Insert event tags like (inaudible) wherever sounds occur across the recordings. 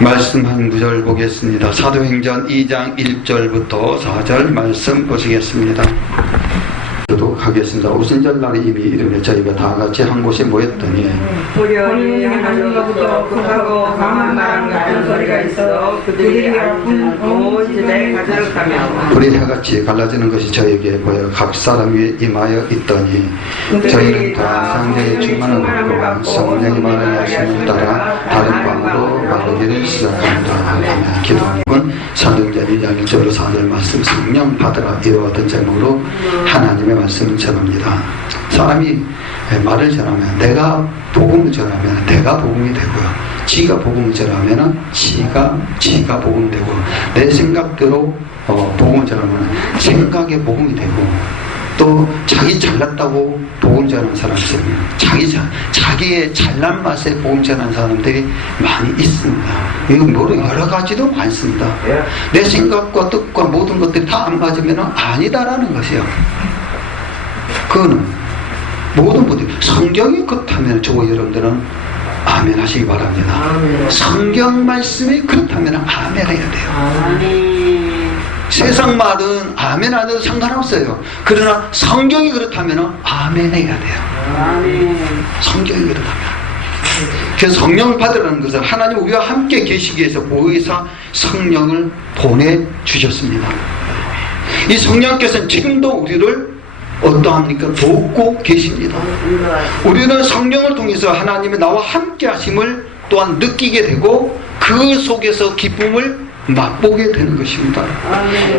말씀 한 구절 보겠습니다. 사도행전 2장 1절부터 4절 말씀 보시겠습니다. 저도 가겠습니다. 오순절날에 이미 이름에 저희가 다 같이 한 곳에 모였더니 우리 하나님으로부터 급하고 강한 바람 같은 소리가 있어 그들이 온 집에 가득하며 불이 해같이 갈라지는 것이 저에게 보여 각 사람 위에 임하여 있더니 저희는 다 상대의 충만을 받고 성령이 말하는 말씀을 따라 다른 방으로 말하기를. 아멘. 기도하는 사도행전 2장 1절로 4절 말씀 성령 받으라 이와 같은 제목으로 하나님의 말씀을 전합니다. 사람이 말을 전하면 내가 복음을 전하면 내가 복음이 되고요. 지가 복음을 전하면 지가 지가 복음이 되고 내 생각대로 어, 복음을 전하면 생각의 복음이 되고 또 자기 잘났다고 복음 전하는 있어요. 자기 자, 자기의 잘난 맛에 복음 전하는 사람들이 많이 있습니다. 이거 뭐로 여러 가지도 많습니다. 내 생각과 뜻과 모든 것들이 다 안 맞으면 아니다라는 것이요. 그거는 모든 분들이 성경이 그렇다면 저와 여러분들은 아멘 하시기 바랍니다. 성경 말씀이 그렇다면 아멘 해야 돼요. 세상 말은 아멘 안 해도 상관없어요. 그러나 성경이 그렇다면 아멘 해야 돼요. 성경이 그렇다면. 그래서 성령 받으라는 것은 하나님 우리와 함께 계시기 위해서 보혜사 성령을 보내주셨습니다. 이 성령께서는 지금도 우리를 어떠합니까? 돕고 계십니다. 우리는 성령을 통해서 하나님의 나와 함께 하심을 또한 느끼게 되고 그 속에서 기쁨을 맛보게 되는 것입니다.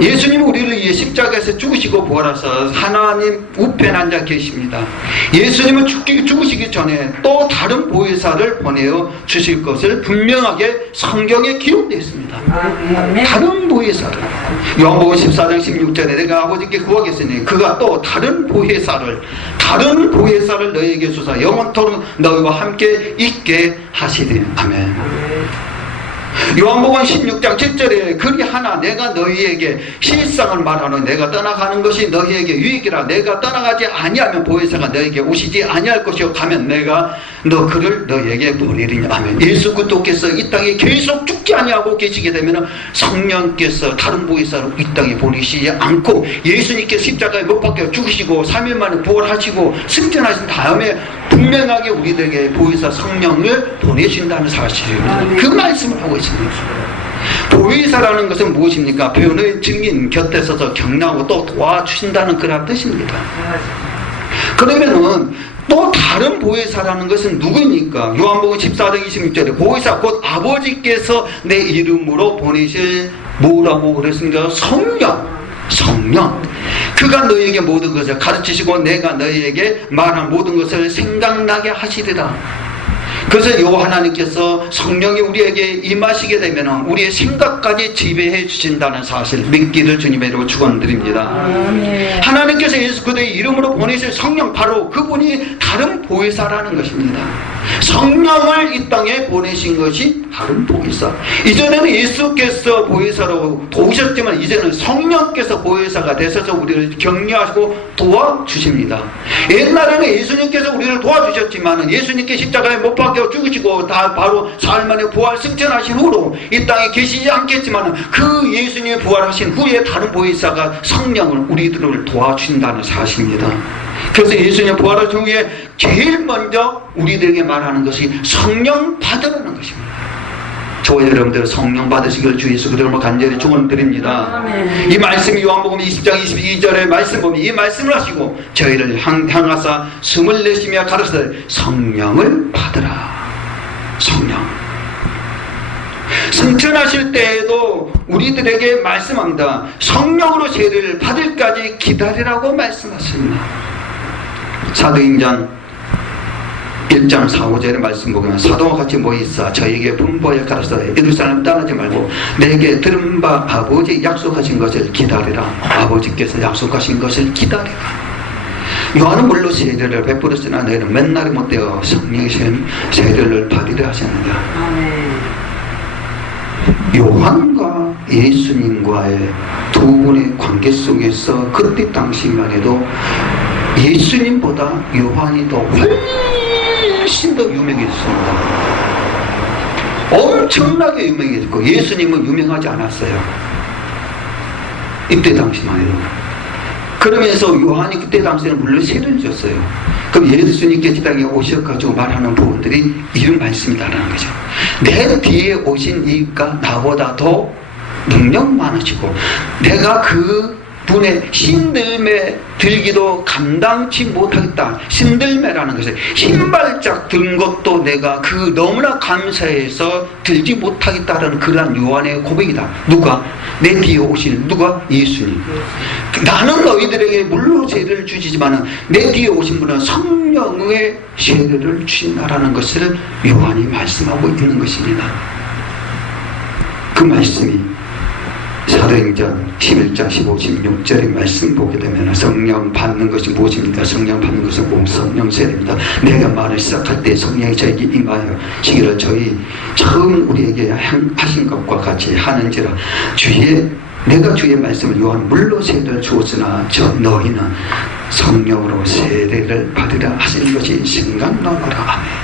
예수님은 우리를 위해 십자가에서 죽으시고 부활하사 하나님 우편에 앉아 계십니다. 예수님은 죽기, 죽으시기 전에 또 다른 보혜사를 보내어 주실 것을 분명하게 성경에 기록되어 있습니다. 다른 보혜사를 요한복음 14장 16절에 내가 아버지께 구하겠으니 그가 또 다른 보혜사를 다른 보혜사를 너희에게 주사 영원토록 너희와 함께 있게 하시리 아멘 요한복음 16장 7절에 글이 하나 내가 너희에게 실상을 말하는 내가 떠나가는 것이 너희에게 유익이라. 내가 떠나가지 아니하면 보혜사가 너희에게 오시지 아니할 것이요. 가면 내가 너 그를 너희에게 보내리니. 아멘. 예수 그리스도께서 이 땅에 계속 죽지 아니하고 계시게 되면 성령께서 다른 보혜사로 이 땅에 보내시지 않고 예수님께서 십자가에 못 박혀 죽으시고 3일 만에 부활하시고 승천하신 다음에 분명하게 우리들에게 보혜사 성령을 보내신다는 사실입니다. 그 말씀을 하고 있습니다 보혜사라는 것은 무엇입니까? 변의 증인 곁에 서서 격려하고 또 도와주신다는 그런 뜻입니다. 그러면은 또 다른 보혜사라는 것은 누구입니까? 요한복음 14장 26절에 보혜사 곧 아버지께서 내 이름으로 보내실 뭐라고 그랬습니까? 성령. 성령. 그가 너희에게 모든 것을 가르치시고 내가 너희에게 말한 모든 것을 생각나게 하시리라. 그래서 요 하나님께서 성령이 우리에게 임하시게 되면 우리의 생각까지 지배해 주신다는 사실 믿기를 주님의 이름으로 축원드립니다. 하나님께서 예수 그대의 이름으로 보내실 성령 바로 그분이 다른 보혜사라는 것입니다. 성령을 이 땅에 보내신 것이 다른 보혜사. 이전에는 예수께서 보혜사로 도우셨지만 이제는 성령께서 보혜사가 되셔서 우리를 격려하시고 도와주십니다. 옛날에는 예수님께서 우리를 도와주셨지만 예수님께 십자가에 못 박혀 죽으시고 다 바로 사흘 만에 부활 승천하신 후로 이 땅에 계시지 않겠지만 그 예수님이 부활하신 후에 다른 보혜사가 성령을 우리들을 도와주신다는 사실입니다. 그래서 예수님 부활하신 후에 제일 먼저 우리들에게 말하는 것이 성령 받으라는 것입니다. 저와 여러분들 성령 받으시길 주 예수 그대로 간절히 축원드립니다. 이 말씀이 요한복음 20장 22절의 말씀 보면 이 말씀을 하시고 저희를 향, 향하사 숨을 내쉬며 가르치되 성령을 받으라. 성령. 승천하실 때에도 우리들에게 말씀합니다. 성령으로 죄를 받을까지 기다리라고 말씀하십니다. 사도행전 1장 4, 5절의 말씀 보면 사도와 같이 모이사 저에게 분부하여 가라사대 예루살렘 떠나지 말고 내게 들은 바 아버지 약속하신 것을 기다리라. 아버지께서 약속하신 것을 기다리라. 요한은 물론 세례를 베풀었으나 너희는 맨날이 못되어 성령이신 세례를 받으려 하셨느냐 요한과 예수님과의 두 분의 관계 속에서 그때 당시만 해도 예수님보다 요한이 더 훨씬 더 유명했습니다. 엄청나게 유명해졌고 예수님은 유명하지 않았어요. 이때 당시만 해도. 그러면서 요한이 그때 당시에는 물론 세를 줬어요. 그럼 예수님께서 이 땅에 오셔가지고 말하는 부분들이 이런 말씀이다라는 거죠. 내 뒤에 오신 이가 나보다 더 능력 많으시고 내가 그 분의 신들매 들기도 감당치 못하겠다. 신들매라는 것은 신발짝 든 것도 내가 그 너무나 감사해서 들지 못하겠다는 그러한 요한의 고백이다. 누가? 내 뒤에 오신 누가? 예수님. 나는 너희들에게 물로 세례를 주시지만 내 뒤에 오신 분은 성령의 세례를 주신다라는 것을 요한이 말씀하고 있는 것입니다. 그 말씀이 사도행전 11장 15, 16절의 말씀 보게 되면 성령 받는 것이 무엇입니까? 성령 받는 것은 꼭 성령 세례입니다. 내가 말을 시작할 때 성령이 저에게 임하여 시기를 저희 처음 우리에게 한- 하신 것과 같이 하는지라 주의 내가 주의 말씀을 요한 물로 세례를 주었으나 저 너희는 성령으로 세례를 받으라 하신 것이 생각나노라 아멘.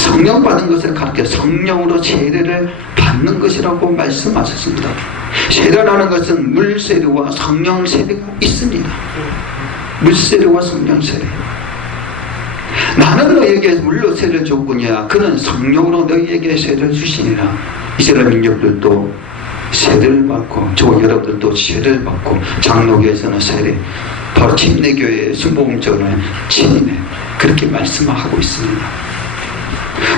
성령 받은 것을 가르쳐 성령으로 세례를 받는 것이라고 말씀하셨습니다. 세례라는 것은 물 세례와 성령 세례가 있습니다. 물 세례와 성령 세례. 나는 너에게 물로 세례를 줬구냐. 그는 성령으로 너희에게 세례를 주시니라. 이스라엘 민족들도 세례를 받고 저 여러분들도 세례를 받고 장로교에서는 세례 바로 침례교회의 순복음적으로는 침례 그렇게 말씀하고 있습니다.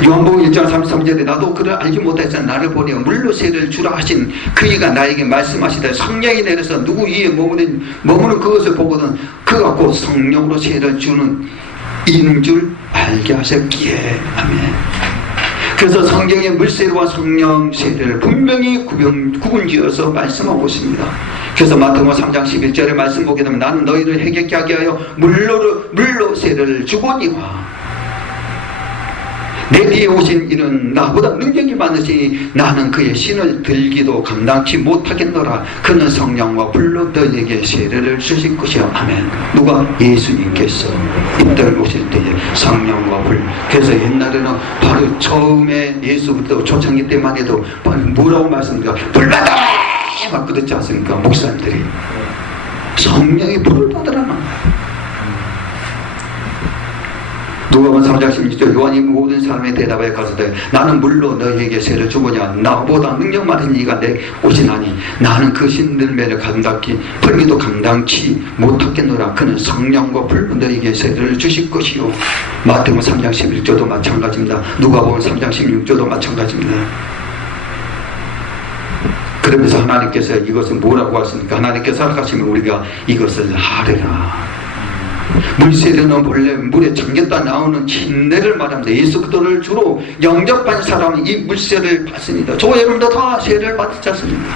요한복음 1장 33절에 나도 그를 알지 못했으나 나를 보내어 물로 세례를 주라 하신 그이가 나에게 말씀하시되 성령이 내려서 누구 위에 머무는 머무는 그것을 보거든 그가 곧 성령으로 세례를 주는 이인 줄 알게 하셨기에 아멘. 그래서 성경의 물세례와 성령 세례를 분명히 구분, 구분지어서 말씀하고 있습니다. 그래서 마태복음 3장 11절에 말씀 보게 되면 나는 너희를 해결케 하게 하여 물로, 물로 세례를 주거니와 내 뒤에 오신 이는 나보다 능력이 많으시니 나는 그의 신을 들기도 감당치 못하겠노라. 그는 성령과 불로 너희에게 세례를 주실 것이요. 아멘. 누가 예수님께서 이 땅에 오실 때에 성령과 불 그래서 옛날에는 바로 처음에 예수부터 초창기 때만 해도 바로 뭐라고 말씀드려 불 받아! 막 그랬지 않습니까? 목사님들이. 성령이 불을 거예요 누가복음 3장 16절 요한이 모든 사람의 대답에 가서되 나는 물로 너희에게 세를 주고냐 나보다 능력 많은 이가 내 오시나니 나는 그 신들매를 감당기 벌기도 감당치 못하겠노라. 그는 성령과 불로 너희에게 세를 주실 것이요. 마태복음 3장 11절도 마찬가지입니다. 누가복음 3장 16절도 마찬가지입니다. 그러면서 하나님께서 이것은 뭐라고 하십니까? 하나님께서 하시면 우리가 이것을 하리라 물세례는 본래 물에 잠겼다 나오는 침례를 말합니다. 예수 그리스도를 주로 영접한 사람은 이 물세례를 받습니다. 저 여러분도 다 세례를 받지 않습니까?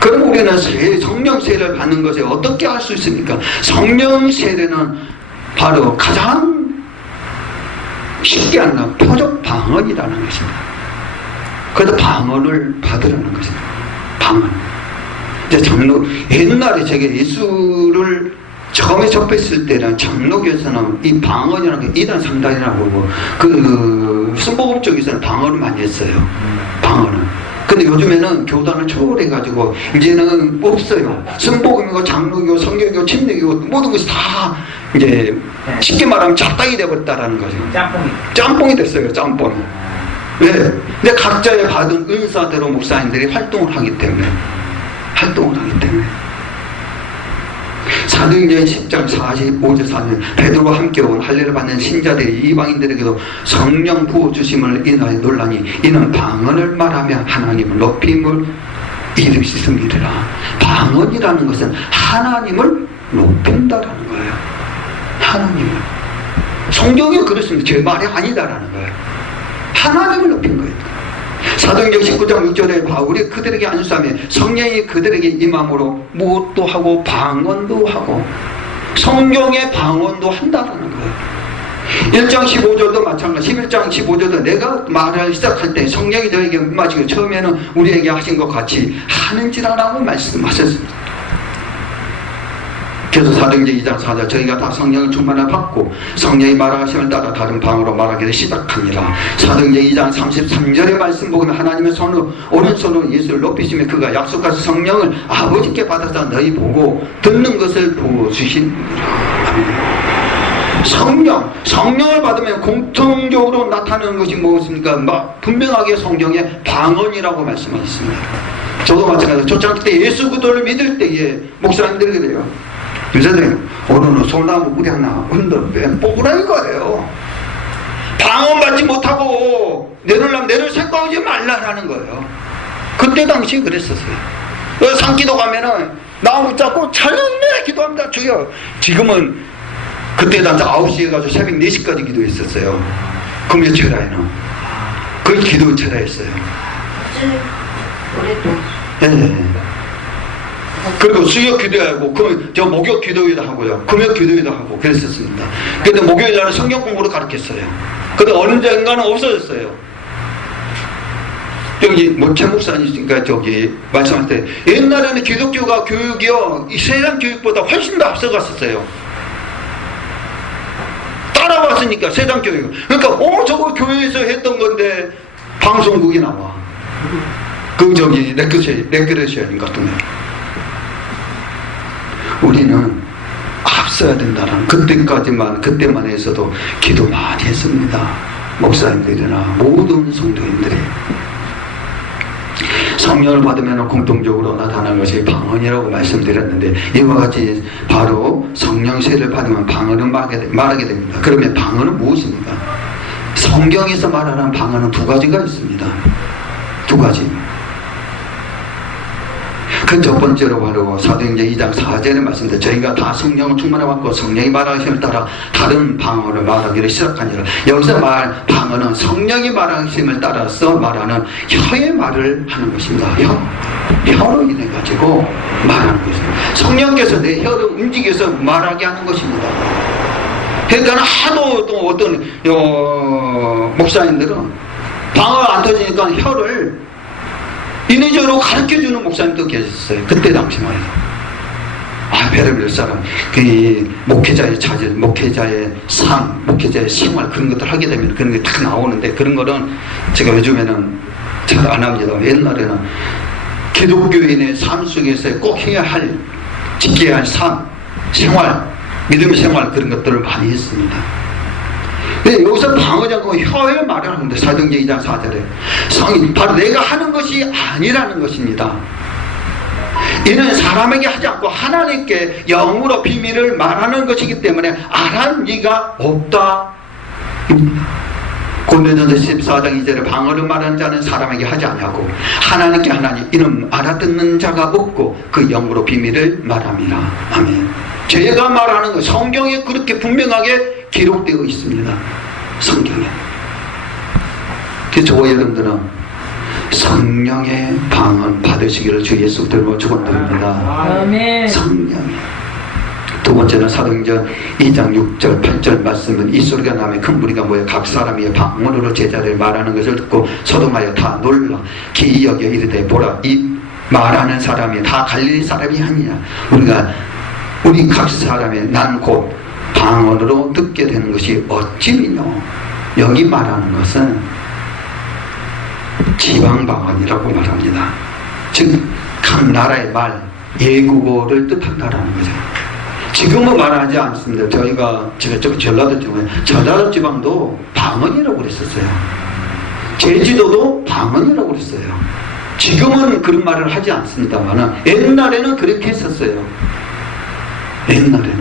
그럼 우리는 세- 성령 세례를 받는 것에 어떻게 할 수 있습니까? 성령 세례는 바로 가장 쉽게 하는 표적 방언이라는 것입니다. 그래서 방언을 받으라는 것입니다. 방언. 이제 장로 옛날에 제가 예수를 처음에 접했을 때는 장로교에서는 이 방언이라는 게 이단 상단이라고 그러고 그 순복음 쪽에서는 방언을 많이 했어요. 방언을. 근데 요즘에는 교단을 초월해가지고 이제는 없어요. 순복음이고 장로교, 성교교, 침례교 모든 것이 다 이제 쉽게 말하면 잡다이 되버렸다라는 거죠. 짬뽕이. 짬뽕이 됐어요, 짬뽕이. 왜? 근데 각자의 받은 은사대로 목사님들이 활동을 하기 때문에 활동을 하기 때문에 사도행전 10장 45절 4절 베드로와 함께 온 할례를 받는 신자들이 이방인들에게도 성령 부어주심을 인하여 논란이 이는 방언을 말하며 하나님을 높임을 이르시습니다 방언이라는 것은 하나님을 높인다라는 거예요. 하나님을. 성경에 그렇습니다. 제 말이 아니다라는 거예요. 하나님을 높인 거예요 사도행전 19장 6절에 바울이 그들에게 안수하며 성령이 그들에게 임함으로 무엇도 하고 방언도 하고 성경의 방언도 한다라는 거예요. 1장 15절도 마찬가지 11장 15절도 내가 말을 시작할 때 성령이 저에게 임하시고 처음에는 우리에게 하신 것 같이 하는지라라고 말씀하셨습니다. 그래서 사도행전 2장 4절 저희가 다 성령을 충만을 받고 성령이 말하심을 따라 다른 방으로 말하기를 시작합니다. 사도행전 2장 33절의 말씀 보면 하나님의 손으로 오른손으로 예수를 높이시며 그가 약속하신 성령을 아버지께 받아서 너희 보고 듣는 것을 보여주신 성령, 성령을 받으면 공통적으로 나타나는 것이 무엇입니까? 막 분명하게 성경에 방언이라고 말씀하셨습니다. 저도 마찬가지로 초창기 때 예수 그도를 믿을 때에 목사님들이 그래요. 유사님, 오늘은 소나무 뿌리 하나 흔들면 뽑으라 이거예요. 방언 받지 못하고 내려려면 내를 생각하지 말라라는 거예요. 그때 당시 그랬었어요. 그 산기도 가면은 나무 잡고 찬양내 기도합니다. 주여. 지금은 그때 당시 9시에 가지고 새벽 4시까지 기도했었어요. 금요 철야에는. 그 기도 철야했어요. 오랫동안 예. 그리고 수요 기도하고 그, 저 목요 기도회도 하고요. 금요 기도회도 하고 그랬었습니다. 근데 목요일 날은 성경 공부를 가르쳤어요. 근데 장가는 없어졌어요. 여기 뭐 최목사님이니까 저기 말씀할 때 옛날에는 기독교가 교육이요 이 세상 교육보다 훨씬 더 앞서갔었어요. 따라왔으니까 세상 교육. 그러니까 어 저거 교회에서 했던 건데 방송국이 나와. 그 저기 레크레 레크레시아인 같은 거. 우리는 앞서야 된다는 그때까지만 그때만 해서도 기도 많이 했습니다. 목사님들이나 모든 성도인들이 성령을 받으면 공통적으로 나타나는 것이 방언이라고 말씀드렸는데 이와 같이 바로 성령 세를 받으면 방언을 말하게, 말하게 됩니다. 그러면 방언은 무엇입니까? 성경에서 말하는 방언은 두 가지가 있습니다. 두 가지. 그 첫 번째로 바로 사도행전 2장 4절에 말씀대 저희가 다 성령을 충만해 받고 성령이 말하심을 따라 다른 방언을 말하기를 시작하니라. 여기서 말 방언은 성령이 말하심을 따라서 말하는 혀의 말을 하는 것입니다. 혀. 혀로 인해 가지고 말하는 것입니다. 성령께서 내 혀를 움직여서 말하게 하는 것입니다. 그러니까 하도 또 어떤 어, 목사님들은 방언 안 터지니까 혀를 인위적으로 가르쳐주는 목사님도 계셨어요. 그때 당시 말이에요. 아, 별의별 사람. 그 목회자의 자질, 목회자의 삶, 목회자의 생활 그런 것들 하게 되면 그런 게딱 나오는데 그런 거는 제가 요즘에는 잘 안 합니다. 옛날에는 기독교인의 삶 속에서 꼭 해야 할, 지켜야 할 삶, 생활, 믿음 생활 그런 것들을 많이 했습니다. 네, 여기서 방어자고 혀의 말을 하는데 사도행전 2장 4절에 성이 바로 내가 하는 것이 아니라는 것입니다. 이는 사람에게 하지 않고 하나님께 영으로 비밀을 말하는 것이기 때문에 네가 없다. 고린도전서 14장 2절에 방언을 말하는 자는 사람에게 하지 아니하고 하나님께 하나님 이는 알아듣는 자가 없고 그 영으로 비밀을 말함이라. 아멘. 제가 말하는 것 성경에 그렇게 분명하게 기록되어 있습니다. 성경에. 그래서 저와 여러분들은 성령의 방언 받으시기를 주 예수 그리스도로 축원드립니다. 성령의 두 번째는 사도행전 2장 6절 8절 말씀은 이 소리가 나면 큰 무리가 모여 각 사람이 방언으로 제자들 말하는 것을 듣고 소동하여 다 놀라 기이 여겨 이르되 보라 이 말하는 사람이 다 갈릴리 사람이 아니냐 우리가 우리 각 사람의 난곧 방언으로 듣게 되는 것이 어찌미뇨 여기 말하는 것은 지방 방언이라고 말합니다 즉 각 나라의 말 예국어를 뜻한다라는 거죠 지금은 말하지 않습니다. 저희가 제가 저 전라도 지방, 전라도 지방도 방언이라고 그랬었어요. 제주도도 방언이라고 그랬어요. 지금은 그런 말을 하지 않습니다만 옛날에는 그렇게 했었어요. 옛날에는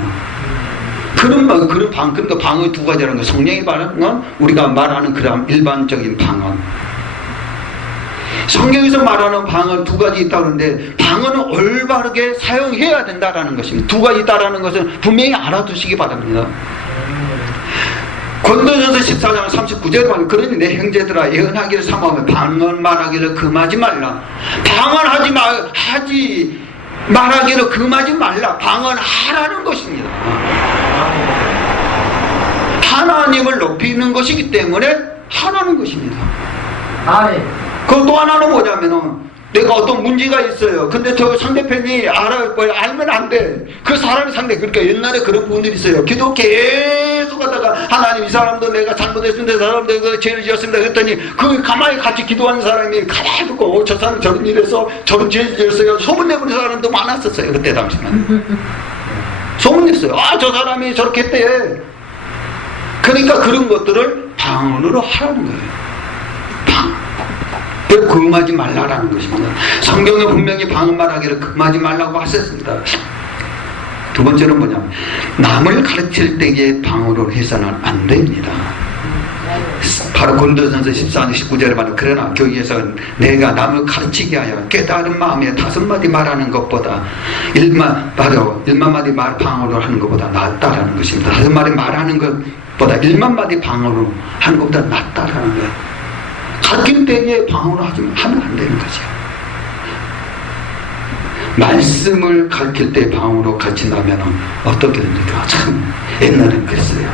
그런 말, 그런 방, 그러니까 방언 두 가지라는 거. 성령이 말하는 건 우리가 말하는 그런 일반적인 방언. 성경에서 말하는 방언 두 가지 있다고 하는데 방언은 올바르게 사용해야 된다라는 것입니다. 두 가지 있다라는 것은 분명히 알아두시기 바랍니다. 권도전서 14장 39절에 보면 그러니 내 형제들아 예언하기를 삼하면 방언 말하기를 금하지 말라. 방언하지 마 하지 말하기를 금하지 말라. 방언하라는 것입니다. 하나님을 높이는 것이기 때문에 하라는 것입니다. 아멘. 그또 하나는 뭐냐면은 내가 어떤 문제가 있어요. 근데 저 상대편이 알아, 뭐 알면 안 돼. 그 사람이 상대. 그러니까 옛날에 그런 분들이 있어요. 기도 계속 하다가 하나님 이 사람도 내가 잘못했습니다. 이 사람도 이거 죄를 지었습니다. 그랬더니 그 가만히 같이 기도하는 사람이 가만히 듣고 어, 저 사람 저런 일해서 저런 죄를 지었어요. 소문내버린 사람도 많았었어요. 그때 당시만. (laughs) 소문냈어요. 아, 저 사람이 저렇게 했대. 그러니까 그런 것들을 방언으로 하라는 거예요. 방. 그 금하지 말라라는 것입니다. 성경에 분명히 방언 말하기를 금하지 말라고 하셨습니다. 두 번째는 뭐냐면 남을 가르칠 때에 방언으로 해서는 안 됩니다. 바로 고린도전서 14장 19절에 말하는 그러나 교회에서는 내가 남을 가르치게 하여 깨달은 마음에 다섯 마디 말하는 것보다 일만 바로 일만 마디 말 방언으로 하는 것보다 낫다라는 것입니다. 다섯 마디 말하는 것 보다 일만 마디 방언으로 하는 것보다 낫다라는 거예요. 가르칠 때에 하지 하면 안 되는 거죠. 말씀을 가르칠 때 방언으로 가르친다면 어떻게 됩니까? 참 옛날엔 그랬어요.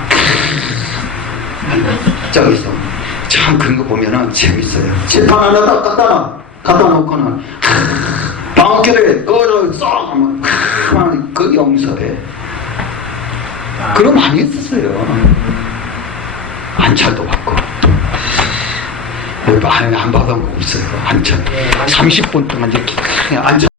(laughs) 저기서 참 그런 거 보면은 재밌어요. 칠판 하나 갖다 놔 갖다 놓고는 방귀를 꺼져 썩 하면 (laughs) 그 용서해. 그럼 많이 했었어요. 안찰도 받고. 안, 안 받은 거 없어요. 안찰. 30분 동안 이제 안찰.